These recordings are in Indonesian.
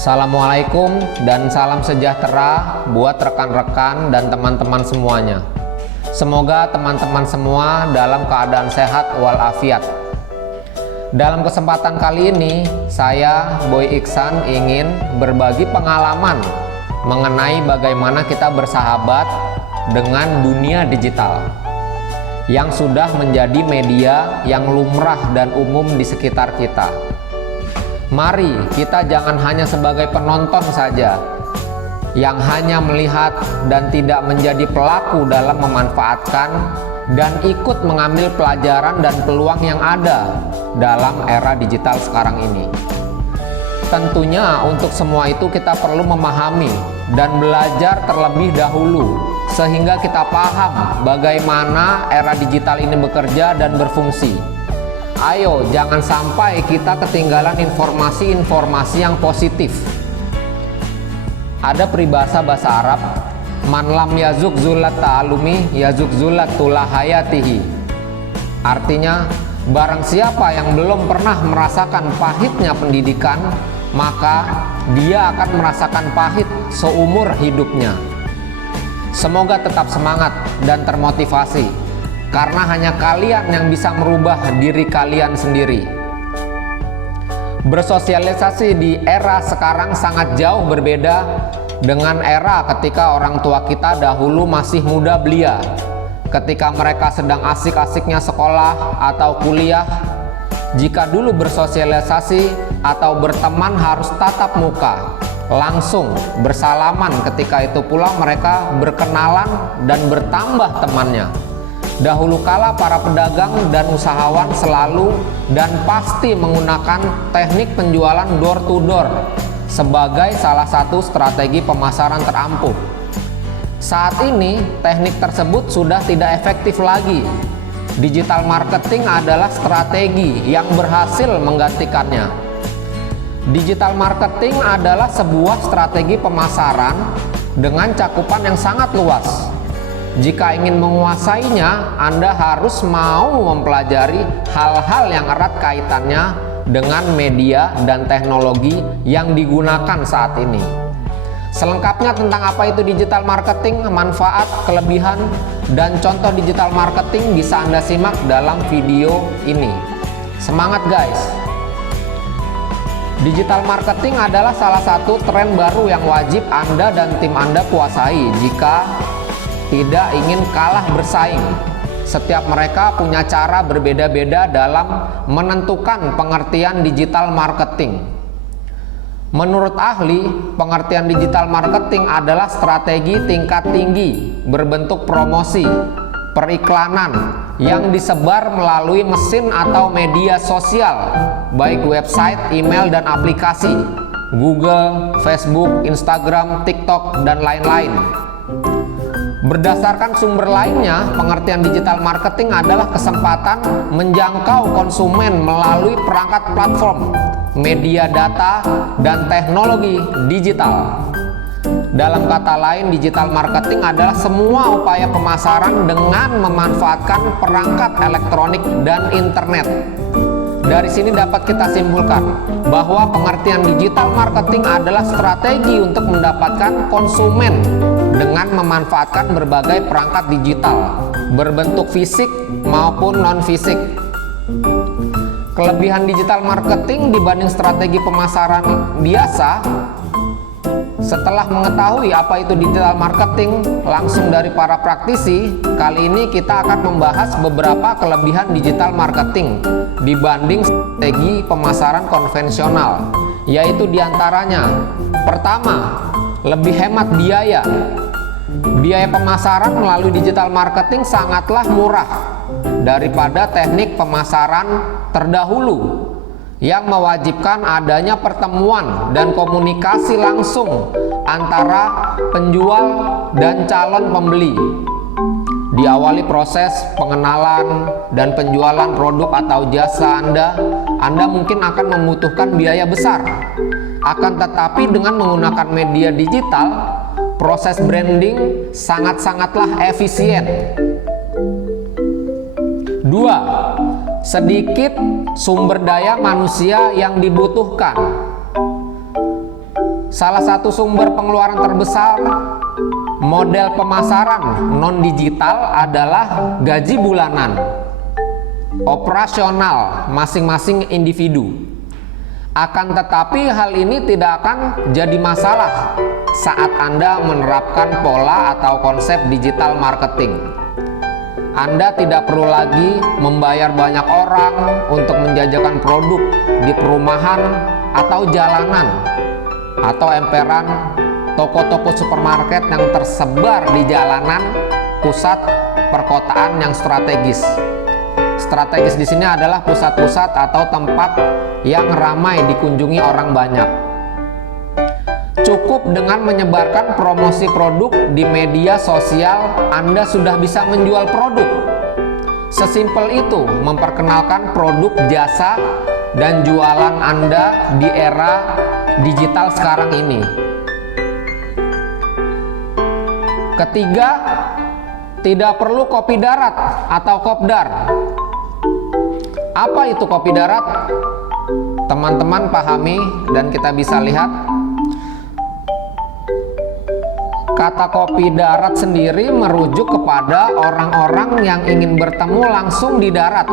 Assalamualaikum dan salam sejahtera buat rekan-rekan dan teman-teman semuanya. Semoga teman-teman semua dalam keadaan sehat walafiat. Dalam kesempatan kali ini, saya Boy Iksan ingin berbagi pengalaman mengenai bagaimana kita bersahabat dengan dunia digital yang sudah menjadi media yang lumrah dan umum di sekitar kita. Mari kita jangan hanya sebagai penonton saja yang hanya melihat dan tidak menjadi pelaku dalam memanfaatkan dan ikut mengambil pelajaran dan peluang yang ada dalam era digital sekarang ini. Tentunya untuk semua itu kita perlu memahami dan belajar terlebih dahulu sehingga kita paham bagaimana era digital ini bekerja dan berfungsi. Ayo jangan sampai kita ketinggalan informasi-informasi yang positif. Ada peribahasa bahasa Arab, man lam yazuk zulat ta'alumi yazuk zulat tula hayatihi. Artinya, barang siapa yang belum pernah merasakan pahitnya pendidikan, maka dia akan merasakan pahit seumur hidupnya. Semoga tetap semangat dan termotivasi, karena hanya kalian yang bisa merubah diri kalian sendiri. Bersosialisasi di era sekarang sangat jauh berbeda dengan era ketika orang tua kita dahulu masih muda belia. Ketika mereka sedang asik-asiknya sekolah atau kuliah, jika dulu bersosialisasi atau berteman harus tatap muka, langsung bersalaman, ketika itu pula mereka berkenalan dan bertambah temannya. Dahulu kala para pedagang dan usahawan selalu dan pasti menggunakan teknik penjualan door to door sebagai salah satu strategi pemasaran terampuh. Saat ini teknik tersebut sudah tidak efektif lagi. Digital marketing adalah strategi yang berhasil menggantikannya. Digital marketing adalah sebuah strategi pemasaran dengan cakupan yang sangat luas. Jika ingin menguasainya, Anda harus mau mempelajari hal-hal yang erat kaitannya dengan media dan teknologi yang digunakan saat ini. Selengkapnya tentang apa itu digital marketing, manfaat, kelebihan, dan contoh digital marketing bisa Anda simak dalam video ini. Semangat guys! Digital marketing adalah salah satu tren baru yang wajib Anda dan tim Anda kuasai jika tidak ingin kalah bersaing. Setiap mereka punya cara berbeda-beda dalam menentukan pengertian digital marketing. Menurut ahli, pengertian digital marketing adalah strategi tingkat tinggi berbentuk promosi, periklanan yang disebar melalui mesin atau media sosial, baik website, email, dan aplikasi Google, Facebook, Instagram, TikTok, dan lain-lain. Berdasarkan sumber lainnya, pengertian digital marketing adalah kesempatan menjangkau konsumen melalui perangkat platform, media data, dan teknologi digital. Dalam kata lain, digital marketing adalah semua upaya pemasaran dengan memanfaatkan perangkat elektronik dan internet. Dari sini dapat kita simpulkan bahwa pengertian digital marketing adalah strategi untuk mendapatkan konsumen dengan memanfaatkan berbagai perangkat digital berbentuk fisik maupun non-fisik. Kelebihan digital marketing dibanding strategi pemasaran biasa. Setelah mengetahui apa itu digital marketing langsung dari para praktisi, kali ini kita akan membahas beberapa kelebihan digital marketing dibanding strategi pemasaran konvensional, yaitu diantaranya: pertama, lebih hemat biaya. Biaya pemasaran melalui digital marketing sangatlah murah daripada teknik pemasaran terdahulu yang mewajibkan adanya pertemuan dan komunikasi langsung antara penjual dan calon pembeli. Diawali proses pengenalan dan penjualan produk atau jasa Anda mungkin akan membutuhkan biaya besar. Akan tetapi dengan menggunakan media digital, proses branding sangat-sangatlah efisien. 2. Sedikit sumber daya manusia yang dibutuhkan. Salah satu sumber pengeluaran terbesar model pemasaran non-digital adalah gaji bulanan operasional masing-masing individu. Akan tetapi hal ini tidak akan jadi masalah saat Anda menerapkan pola atau konsep digital marketing. Anda tidak perlu lagi membayar banyak orang untuk menjajakan produk di perumahan atau jalanan atau emperan toko-toko supermarket yang tersebar di jalanan pusat perkotaan yang strategis. Strategis di sini adalah pusat-pusat atau tempat yang ramai dikunjungi orang banyak. Cukup dengan menyebarkan promosi produk di media sosial, Anda sudah bisa menjual produk. Sesimpel itu memperkenalkan produk, jasa, dan jualan Anda di era digital sekarang ini. Ketiga, tidak perlu kopi darat atau kopdar. Apa itu kopi darat? Teman-teman pahami dan kita bisa lihat. Kata kopi darat sendiri merujuk kepada orang-orang yang ingin bertemu langsung di darat,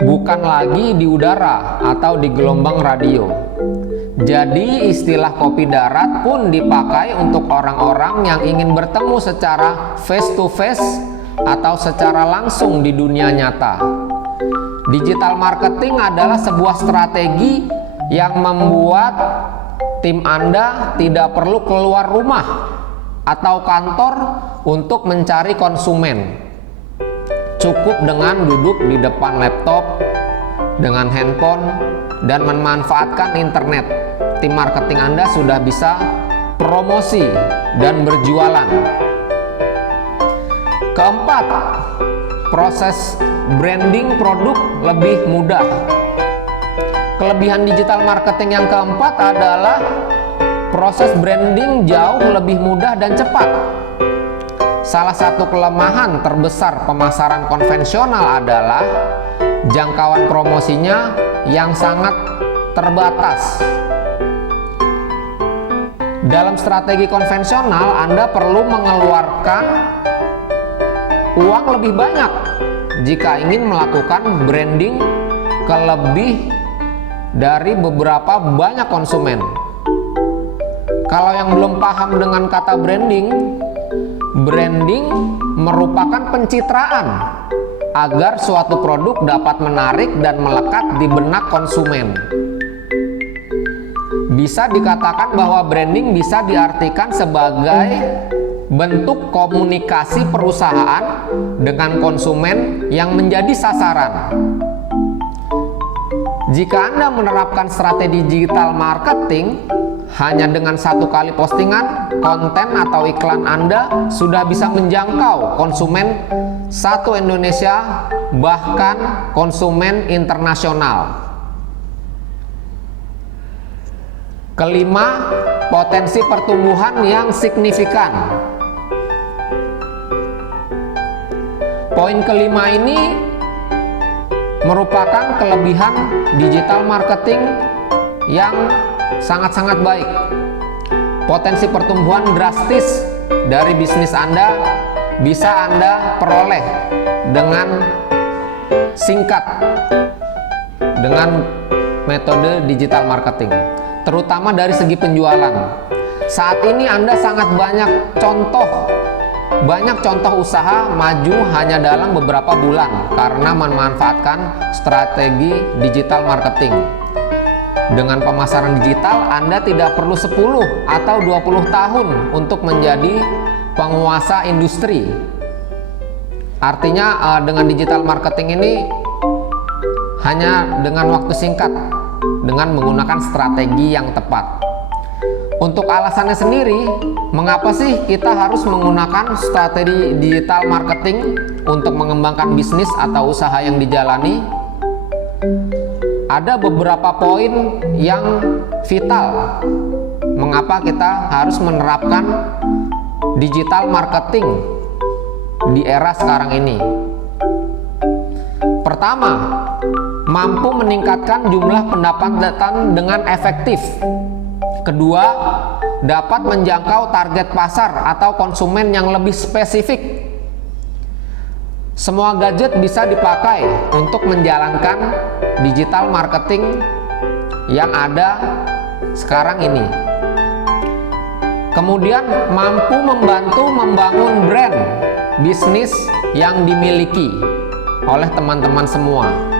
bukan lagi di udara atau di gelombang radio. Jadi istilah kopi darat pun dipakai untuk orang-orang yang ingin bertemu secara face to face atau secara langsung di dunia nyata. Digital marketing adalah sebuah strategi yang membuat tim Anda tidak perlu keluar rumah atau kantor untuk mencari konsumen. Cukup dengan duduk di depan laptop dengan handphone dan memanfaatkan internet. Tim marketing Anda sudah bisa promosi dan berjualan. Keempat, proses branding produk lebih mudah. Kelebihan digital marketing yang keempat adalah proses branding jauh lebih mudah dan cepat. Salah satu kelemahan terbesar pemasaran konvensional adalah jangkauan promosinya yang sangat terbatas. Dalam strategi konvensional, Anda perlu mengeluarkan uang lebih banyak jika ingin melakukan branding ke lebih dari beberapa banyak konsumen. Kalau yang belum paham dengan kata branding, branding merupakan pencitraan agar suatu produk dapat menarik dan melekat di benak konsumen. Bisa dikatakan bahwa branding bisa diartikan sebagai bentuk komunikasi perusahaan dengan konsumen yang menjadi sasaran. Jika Anda menerapkan strategi digital marketing hanya dengan satu kali postingan, konten atau iklan Anda sudah bisa menjangkau konsumen satu Indonesia, bahkan konsumen internasional. Kelima, potensi pertumbuhan yang signifikan. Poin kelima ini merupakan kelebihan digital marketing yang sangat-sangat baik. Potensi pertumbuhan drastis dari bisnis Anda bisa Anda peroleh dengan singkat dengan metode digital marketing, terutama dari segi penjualan. Saat ini Anda sangat banyak contoh usaha maju hanya dalam beberapa bulan karena memanfaatkan strategi digital marketing. Dengan pemasaran digital, Anda tidak perlu 10 atau 20 tahun untuk menjadi penguasa industri. Artinya dengan digital marketing ini hanya dengan waktu singkat, dengan menggunakan strategi yang tepat. Untuk alasannya sendiri, mengapa sih kita harus menggunakan strategi digital marketing untuk mengembangkan bisnis atau usaha yang dijalani? Ada beberapa poin yang vital mengapa kita harus menerapkan digital marketing di era sekarang ini. Pertama, mampu meningkatkan jumlah pendapatan dengan efektif. Kedua, dapat menjangkau target pasar atau konsumen yang lebih spesifik. Semua gadget bisa dipakai untuk menjalankan digital marketing yang ada sekarang ini. Kemudian mampu membantu membangun brand bisnis yang dimiliki oleh teman-teman semua.